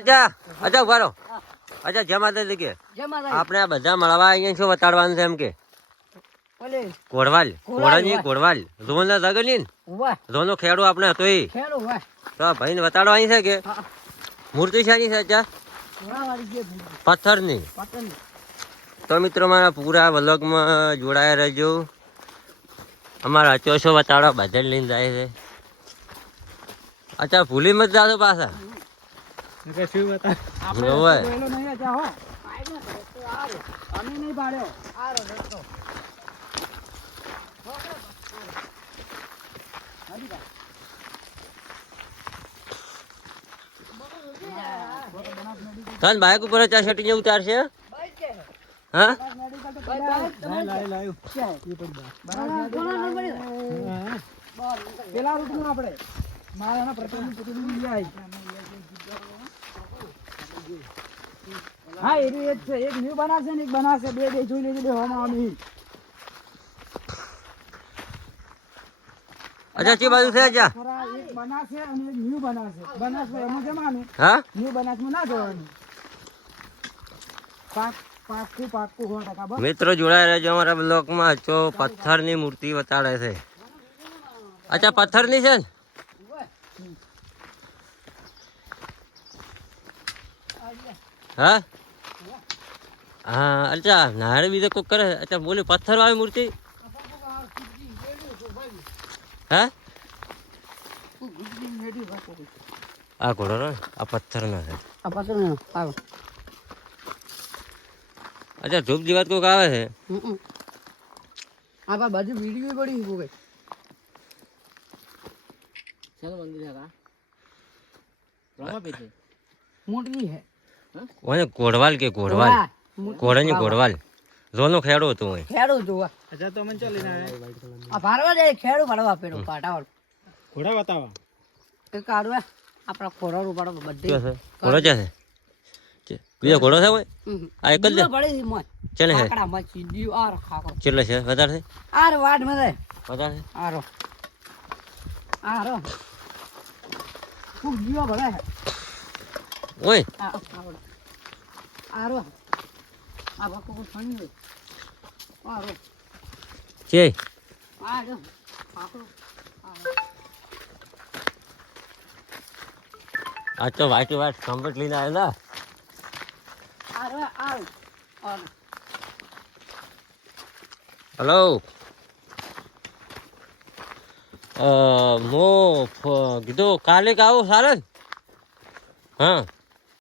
અચ્છા ઉભા રહો. અચ્છા જય માતાજી કે આપણે આ બધા મળવા અહીંયા શું બતાડવાનું છે એમ કે ઘોડવાલ ઘોડવાલ રોન ના જગલી ને રોનો ખેડો આપણે હતો એ તો ભાઈ ને બતાડવા અહીં છે કે મૂર્તિ શાની છે અચ્છા પથ્થરની. તો મિત્રો મારા પૂરા વ્લોગમાં જોડાયા રહેજો. અમારા અચોશો બતાડવા બધા લઈને જાય છે. અચ્છા ભૂલી મત જાશો પાછા. બાઇક ઉપર ચા શટી ઉતારશે. હા પેલા રૂટમાં આપણે મારા પ્રથમ હા એ જ છે. એક ન્યુ બનાવશે ને એક બનાવશે. બે જોઈ લેજો બે હોમાં. અચ્છા કે બાજુ છે અચ્છા એક બનાવશે અને એક ન્યુ બનાવશે. બનાવશે એમાં જવાનું. હા ન્યુ બનાવવામાં ના જવાનું. પાકું 100%. મિત્રો જોડાયા રહેજો અમારા બ્લોકમાં. જો પથ્થરની મૂર્તિ બતાડે છે. અચ્છા પથ્થરની છે ને હા હા. અચ્છા નારે બીજે કોક કરે. અચ્છા બોલે પથ્થર વાળી મૂર્તિ. હા આ ઘોડો આ પથ્થર ના છે. અચ્છા ધૂપ જીવાત કોક આવે છે. આ બાજુ વિડીયો પડી ગઈ. મોટી હે ઓને ઘોડવાલ કે ઘોડવાલ ઘોડાની ઘોડવાલ રોનો ખેડો હતો હું ખેડું જોવા. અચ્છા તો મને ચાલી ના આ ભારવા દે ખેડું પડવા પેડો પાટાવાળ ઘોડા બતાવા એ કાઢવા આપણા ખોરા ઉપાડો બધે ઘોડો છે બીજો ઘોડો છે કોઈ આ એક જ છે પડી મોય ચલે છે આકડા માં સીધી આ રખા ચલે છે વધારે છે આર વાડ મદે વધારે છે આરો આરો ખૂબ જીવા ભલે ઓય આરો આ બાકો કો ફણી આરો છે આરો આરો આ તો વાઈટ કમ્પ્લીટ લઈને આવ્યા આરો આરો હેલો મો કીધું કાલે આવો સારા હા